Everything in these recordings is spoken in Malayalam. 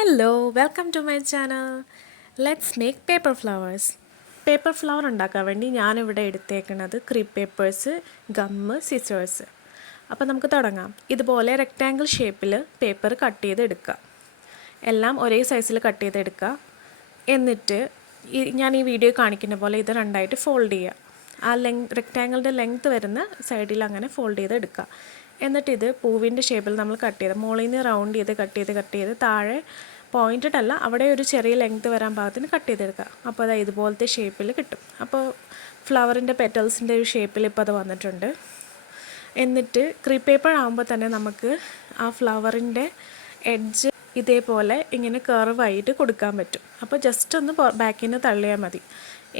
Hello, welcome to my channel. Let's make paper flowers. Paper flower ഉണ്ടാക്കാൻ വേണ്ടി ഞാനിവിടെ എടുത്തേക്കുന്നത് ക്രീപ്പ് പേപ്പേഴ്സ്, ഗമ്മ്, സിസേഴ്സ്. അപ്പോൾ നമുക്ക് തുടങ്ങാം. ഇതുപോലെ റെക്റ്റാങ്കിൾ ഷേപ്പിൽ പേപ്പർ കട്ട് ചെയ്തെടുക്കുക. എല്ലാം ഒരേ സൈസിൽ കട്ട് ചെയ്തെടുക്കുക. എന്നിട്ട് ഞാൻ ഈ വീഡിയോ കാണിക്കുന്ന പോലെ ഇത് രണ്ടായിട്ട് ഫോൾഡ് ചെയ്യുക. ആ റെക്റ്റാങ്കിളിൻ്റെ ലെങ്ത്ത് വരുന്ന സൈഡിൽ അങ്ങനെ ഫോൾഡ് ചെയ്തെടുക്കുക. എന്നിട്ട് ഇത് പൂവിൻ്റെ ഷേപ്പിൽ നമ്മൾ കട്ട് ചെയ്ത് മുകളിൽ നിന്ന് റൗണ്ട് ചെയ്ത് കട്ട് ചെയ്ത് താഴെ പോയിൻറ്റഡ് അല്ല, അവിടെ ഒരു ചെറിയ ലെങ്ത്ത് വരാൻ പാകത്തിന് കട്ട് ചെയ്തെടുക്കുക. അപ്പോൾ അത് ഇതുപോലത്തെ ഷേപ്പിൽ കിട്ടും. അപ്പോൾ ഫ്ലവറിൻ്റെ പെറ്റൽസിൻ്റെ ഒരു ഷേപ്പിൽ ഇപ്പോൾ അത് വന്നിട്ടുണ്ട്. എന്നിട്ട് ക്രീപ്പ് പേപ്പർ ആകുമ്പോൾ തന്നെ നമുക്ക് ആ ഫ്ലവറിൻ്റെ എഡ്ജ് ഇതേപോലെ ഇങ്ങനെ കർവായിട്ട് കൊടുക്കാൻ പറ്റും. അപ്പോൾ ജസ്റ്റ് ഒന്ന് ബാക്കിൽ നിന്ന് തള്ളിയാൽ മതി.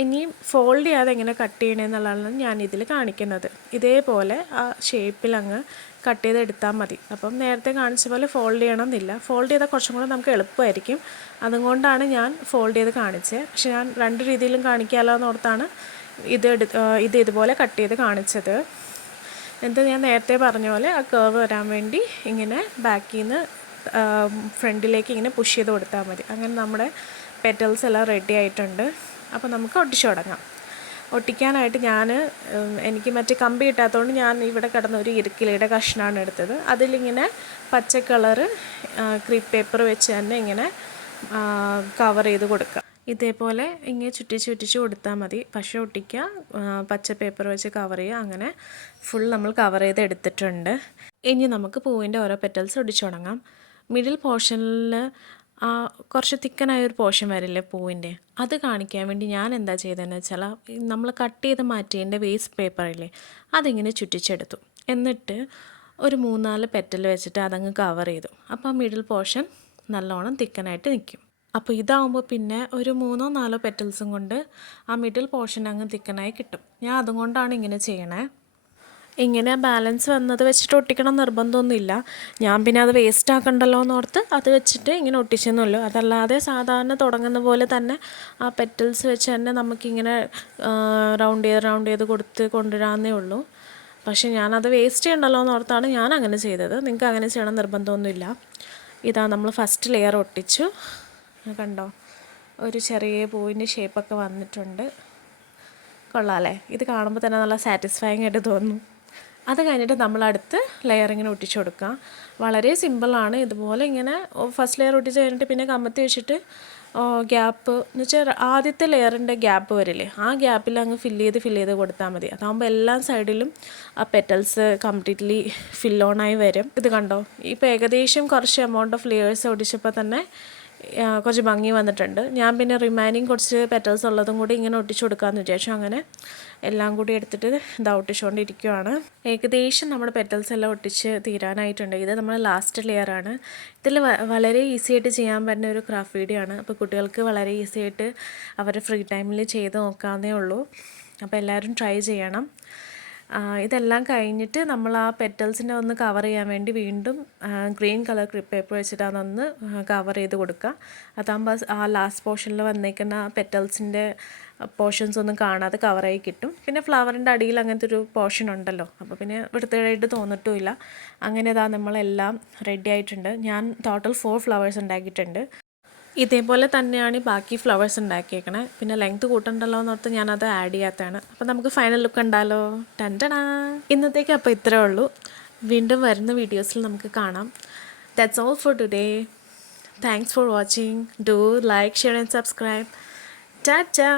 ഇനി ഫോൾഡ് ചെയ്യാതെ എങ്ങനെ കട്ട് ചെയ്യണമെന്നുള്ളതാണ് ഞാൻ ഇതിൽ കാണിക്കുന്നത്. ഇതേപോലെ ആ ഷേപ്പിൽ അങ്ങ് കട്ട് ചെയ്തെടുത്താൽ മതി. അപ്പം നേരത്തെ കാണിച്ച പോലെ ഫോൾഡ് ചെയ്യണമെന്നില്ല. ഫോൾഡ് ചെയ്താൽ കുറച്ചും കൂടെ നമുക്ക് എളുപ്പമായിരിക്കും. അതുകൊണ്ടാണ് ഞാൻ ഫോൾഡ് ചെയ്ത് കാണിച്ചത്. പക്ഷെ ഞാൻ രണ്ട് രീതിയിലും കാണിക്കാമല്ലോ എന്നോർത്താണ് ഇതുപോലെ കട്ട് ചെയ്ത് കാണിച്ചത്. എന്നിട്ട് ഞാൻ നേരത്തെ പറഞ്ഞ പോലെ ആ കർവ് വരാൻ വേണ്ടി ഇങ്ങനെ ബാക്കിൽ നിന്ന് ഫ്രണ്ടിലേക്ക് ഇങ്ങനെ പുഷ് ചെയ്ത് കൊടുത്താൽ മതി. അങ്ങനെ നമ്മുടെ പെറ്റൽസ് എല്ലാം റെഡി ആയിട്ടുണ്ട്. അപ്പോൾ നമുക്ക് ഒട്ടിച്ചു തുടങ്ങാം. ഒട്ടിക്കാനായിട്ട് എനിക്ക് മറ്റേ കമ്പി കിട്ടാത്തതുകൊണ്ട് ഞാൻ ഇവിടെ കിടന്ന ഒരു ഇറുക്കിലയുടെ കഷ്ണമാണ് എടുത്തത്. അതിലിങ്ങനെ പച്ച കളറ് ക്രീപ്പ് പേപ്പർ വെച്ച് തന്നെ ഇങ്ങനെ കവർ ചെയ്ത് കൊടുക്കുക. ഇതേപോലെ ഇങ്ങനെ ചുറ്റിച്ച് കൊടുത്താൽ മതി. പക്ഷേ ഒട്ടിക്കുക, പച്ച പേപ്പർ വെച്ച് കവർ ചെയ്യുക. അങ്ങനെ ഫുൾ നമ്മൾ കവർ ചെയ്ത് എടുത്തിട്ടുണ്ട്. ഇനി നമുക്ക് പൂവിൻ്റെ ഓരോ പെറ്റൽസ് ഒടിച്ചു തുടങ്ങാം. മിഡിൽ പോർഷനിൽ കുറച്ച് തിക്കനായൊരു പോർഷൻ വരില്ലേ പൂവിൻ്റെ, അത് കാണിക്കാൻ വേണ്ടി ഞാൻ എന്താ ചെയ്തതെന്ന് വെച്ചാൽ നമ്മൾ കട്ട് ചെയ്ത് മാറ്റിയതിൻ്റെ വേസ്റ്റ് പേപ്പറില്ലേ അതിങ്ങനെ ചുറ്റിച്ചെടുത്തു. എന്നിട്ട് ഒരു 3-4 പെറ്റൽ വെച്ചിട്ട് അതങ്ങ് കവർ ചെയ്തു. അപ്പോൾ ആ മിഡിൽ പോർഷൻ നല്ലോണം തിക്കനായിട്ട് നിൽക്കും. അപ്പോൾ ഇതാവുമ്പോൾ പിന്നെ ഒരു 3-4 പെറ്റൽസും കൊണ്ട് ആ മിഡിൽ പോർഷൻ അങ്ങ് തിക്കനായി കിട്ടും. ഞാൻ അതുകൊണ്ടാണ് ഇങ്ങനെ ചെയ്യണേ. ഇങ്ങനെ ബാലൻസ് വന്നത് വെച്ചിട്ട് ഒട്ടിക്കണം നിർബന്ധമൊന്നുമില്ല. ഞാൻ പിന്നെ അത് വേസ്റ്റ് ആക്കണ്ടല്ലോ എന്നോർത്ത് അത് വെച്ചിട്ട് ഇങ്ങനെ ഒട്ടിച്ചെന്നുള്ളൂ. അതല്ലാതെ സാധാരണ തുടങ്ങുന്ന പോലെ തന്നെ ആ പെറ്റൽസ് വെച്ച് തന്നെ നമുക്കിങ്ങനെ റൗണ്ട് ചെയ്ത് കൊണ്ടുവരാമെന്നേ ഉള്ളൂ. പക്ഷേ ഞാനത് വേസ്റ്റ് ചെയ്യണ്ടല്ലോ എന്നോർത്താണ് ഞാൻ അങ്ങനെ ചെയ്തത്. നിങ്ങൾക്ക് അങ്ങനെ ചെയ്യണം നിർബന്ധമൊന്നുമില്ല. ഇതാ നമ്മൾ ഫസ്റ്റ് ലെയർ ഒട്ടിച്ചു. കണ്ടോ, ഒരു ചെറിയ പൂവിൻ്റെ ഷേപ്പൊക്കെ വന്നിട്ടുണ്ട്. കൊള്ളാമല്ലേ? ഇത് കാണുമ്പോൾ തന്നെ നല്ല സാറ്റിസ്ഫൈങ് ആയിട്ട് തോന്നുന്നു. അത് കഴിഞ്ഞിട്ട് നമ്മൾ അടുത്ത് ലെയർ ഇങ്ങനെ ഒട്ടിച്ചു കൊടുക്കുക. വളരെ സിമ്പിളാണ്. ഇതുപോലെ ഇങ്ങനെ ഫസ്റ്റ് ലെയർ ഒട്ടിച്ച് കഴിഞ്ഞിട്ട് പിന്നെ കമ്മത്തി വെച്ചിട്ട് ഗ്യാപ്പ് എന്ന് വെച്ചാൽ ആദ്യത്തെ ലെയറിൻ്റെ ഗ്യാപ്പ് വരില്ലേ, ആ ഗ്യാപ്പിൽ അങ്ങ് ഫില്ല് ചെയ്ത് കൊടുത്താൽ മതി. അതാകുമ്പോൾ എല്ലാ സൈഡിലും ആ പെറ്റൽസ് കംപ്ലീറ്റ്ലി ഫില്ലോണായി വരും. ഇത് കണ്ടോ, ഇപ്പോൾ ഏകദേശം കുറച്ച് എമൗണ്ട് ഓഫ് ലെയേഴ്സ് ഒട്ടിച്ചപ്പോൾ തന്നെ കുറച്ച് ഭംഗി വന്നിട്ടുണ്ട്. ഞാൻ പിന്നെ റിമൈനിങ് കുറച്ച് പെറ്റൽസ് ഉള്ളതും കൂടി ഇങ്ങനെ ഒട്ടിച്ചു കൊടുക്കാമെന്ന് വിചാരിച്ചു. അങ്ങനെ എല്ലാം കൂടി എടുത്തിട്ട് ഇതാ ഒട്ടിച്ചുകൊണ്ടിരിക്കുകയാണ്. ഏകദേശം നമ്മുടെ പെറ്റൽസ് എല്ലാം ഒട്ടിച്ച് തീരാനായിട്ടുണ്ട്. ഇത് നമ്മൾ ലാസ്റ്റ് ലെയറാണ്. ഇതിൽ വളരെ ഈസി ആയിട്ട് ചെയ്യാൻ പറ്റുന്ന ഒരു ക്രാഫ്റ്റ് വീഡിയോ ആണ്. അപ്പോൾ കുട്ടികൾക്ക് വളരെ ഈസി ആയിട്ട് അവരുടെ ഫ്രീ ടൈമിൽ ചെയ്ത് നോക്കാവുന്നേ ഉള്ളൂ. അപ്പോൾ എല്ലാവരും ട്രൈ ചെയ്യണം. ഇതെല്ലാം കഴിഞ്ഞിട്ട് നമ്മൾ ആ പെറ്റൽസിനെ ഒന്ന് കവർ ചെയ്യാൻ വേണ്ടി വീണ്ടും ഗ്രീൻ കളർ ക്രിപ്പ് പേപ്പർ വെച്ചിട്ട് അതൊന്ന് കവർ ചെയ്ത് കൊടുക്കുക. അതാകുമ്പോൾ ആ ലാസ്റ്റ് പോർഷനിൽ വന്നേക്കുന്ന പെറ്റൽസിൻ്റെ പോർഷൻസ് ഒന്നും കാണാതെ കവറായി കിട്ടും. പിന്നെ ഫ്ലവറിൻ്റെ അടിയിൽ അങ്ങനത്തെ ഒരു പോർഷൻ ഉണ്ടല്ലോ, അപ്പോൾ പിന്നെ വൃത്തികേടായിട്ട് തോന്നിട്ടുമില്ല. അങ്ങനെ ഇതാ നമ്മളെല്ലാം റെഡി ആയിട്ടുണ്ട്. ഞാൻ ടോട്ടൽ 4 ഫ്ലവേഴ്സ് ഉണ്ടാക്കിയിട്ടുണ്ട്. ഇതേപോലെ തന്നെയാണ് ബാക്കി ഫ്ലവേഴ്സ് ഉണ്ടാക്കിയേക്കണേ. പിന്നെ ലെങ്ത്ത് കൂട്ടണ്ടല്ലോ എന്നോർത്ത് ഞാനത് ആഡ് ചെയ്യാത്തതാണ്. അപ്പോൾ നമുക്ക് ഫൈനൽ ലുക്ക് ഉണ്ടല്ലോ. ടൻടനാ. ഇന്നത്തേക്ക് അപ്പോൾ ഇത്രേ ഉള്ളൂ. വീണ്ടും വരുന്ന വീഡിയോസിൽ നമുക്ക് കാണാം. That's all for today. Thanks for watching. Do like, share and subscribe. Tata.